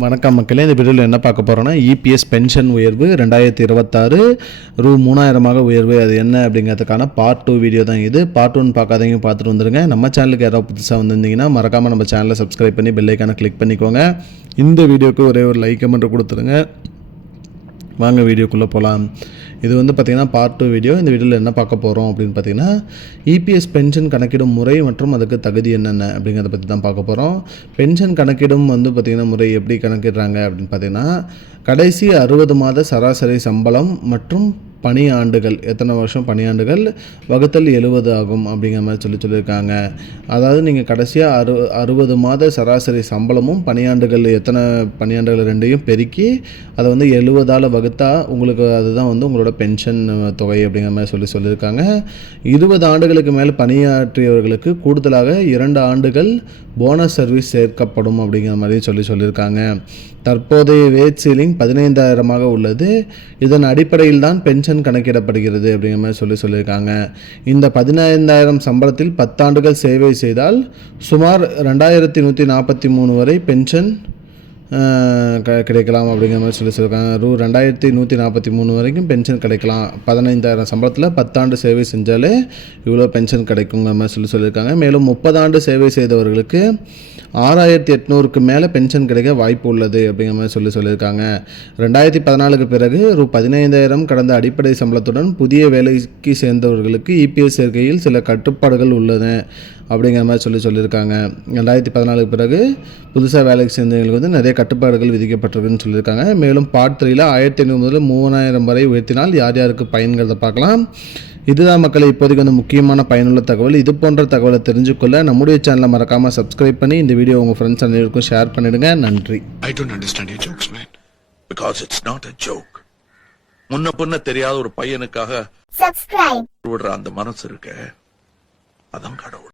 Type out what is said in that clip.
வணக்கம் மக்களே, இந்த வீடியோவில் என்ன பார்க்க போகிறோன்னா இபிஎஸ் பென்ஷன் உயர்வு 2026 ரூ. 3000 உயர்வு, அது என்ன அப்படிங்கிறதுக்கான பார்ட் 2 வீடியோ தான் இது. பார்ட் 1 பார்க்காதவங்க பார்த்துட்டு வந்துருங்க. நம்ம சேனலுக்கு யாராவது புதுசாக வந்திருந்தீங்கன்னா மறக்காமல் நம்ம சேனலை சப்ஸ்கிரைப் பண்ணி பெல் ஐக்கானை கிளிக் பண்ணிக்கோங்க. இந்த வீடியோக்கு ஒரே ஒரு லைக் கமெண்ட் கொடுத்துருங்க. வாங்க வீடியோக்குள்ளே போகலாம். இது பார்த்திங்கன்னா பார்ட் 2 வீடியோ. இந்த வீடியோவில் என்ன பார்க்க போகிறோம் அப்படின்னு பார்த்தீங்கன்னா இபிஎஸ் பென்ஷன் கணக்கிடும் முறை மற்றும் அதுக்கு தகுதி என்னென்ன அப்படிங்கிறத பற்றி தான் பார்க்க போகிறோம். பென்ஷன் கணக்கிடும் பார்த்திங்கன்னா முறை எப்படி கணக்கிடுறாங்க அப்படின்னு பார்த்தீங்கன்னா கடைசி 60 மாத சராசரி சம்பளம் மற்றும் பணி ஆண்டுகள், எத்தனை வருஷம் பணியாண்டுகள் வகுத்தல் 70 ஆகும் அப்படிங்கிற மாதிரி சொல்லியிருக்காங்க. அதாவது நீங்கள் கடைசியாக 60 மாத சராசரி சம்பளமும் பணியாண்டுகள் எத்தனை பணியாண்டுகள் ரெண்டையும் பெருக்கி அதை 70ஆல் வகுத்தா உங்களுக்கு அதுதான் உங்களோட பென்ஷன் தொகை அப்படிங்கிற மாதிரி சொல்லியிருக்காங்க. 20 ஆண்டுகளுக்கு மேலே பணியாற்றியவர்களுக்கு கூடுதலாக 2 ஆண்டுகள் போனஸ் சர்வீஸ் சேர்க்கப்படும் அப்படிங்கிற மாதிரி சொல்லியிருக்காங்க. தற்போதைய வேஜ் சீலிங் 15,000 உள்ளது. இதன் அடிப்படையில் தான் பென்ஷன் கணக்கிடப்படுகிறது அப்படிங்கிற மாதிரி சொல்லியிருக்காங்க. இந்த 15,000 சம்பளத்தில் 10 ஆண்டுகள் சேவை செய்தால் சுமார் 2,143 வரை பென்ஷன் கிடைக்கலாம் அப்படிங்கிற மாதிரி சொல்லியிருக்காங்க. ரூ. 2,143 வரைக்கும் பென்ஷன் கிடைக்கலாம். 15,000 சம்பளத்தில் 10 ஆண்டு சேவை செஞ்சாலே இவ்வளோ பென்ஷன் கிடைக்குங்கிற மாதிரி சொல்லியிருக்காங்க. மேலும் 30 ஆண்டு சேவை செய்தவர்களுக்கு 6,800க்கு மேலே பென்ஷன் கிடைக்க வாய்ப்பு உள்ளது அப்படிங்கிற மாதிரி சொல்லியிருக்காங்க. 2014க்கு பிறகு ரூ. 15,000 கடந்த அடிப்படை சம்பளத்துடன் புதிய வேலைக்கு சேர்ந்தவர்களுக்கு இபிஎஸ் சேர்க்கையில் சில கட்டுப்பாடுகள் உள்ளன அப்படிங்கிற மாதிரி சொல்லியிருக்காங்க. 2014க்கு பிறகு புதுசாக வேலைக்கு சேர்ந்தவங்களுக்கு நிறைய கட்டுப்பாடுகள் விதிக்கப்பட்டிருக்குன்னு சொல்லியிருக்காங்க. மேலும் பார்ட் 3ல் 1,500 முதல் 3,000 வரை உயர்த்தினால் யார் யாருக்கு பயன்கிறத பார்க்கலாம். இதுதான் மக்களை இப்போதைக்கு முக்கியமான பயனுள்ள தகவல். இது போன்ற தகவலை தெரிஞ்சுக்கொள்ள நம்முடைய சேனலை மறக்காமல் சப்ஸ்கிரைப் பண்ணி இந்த வீடியோ உங்கள் ஃப்ரெண்ட்ஸ் அனைவருக்கும் ஷேர் பண்ணிடுங்க. நன்றி. I don't understand your jokes, man. Because it's not a joke. முன்ன பின்ன தெரியாத ஒரு பையனுக்காக விடுற அந்த மனசு இருக்க, அதான் கடவுள்.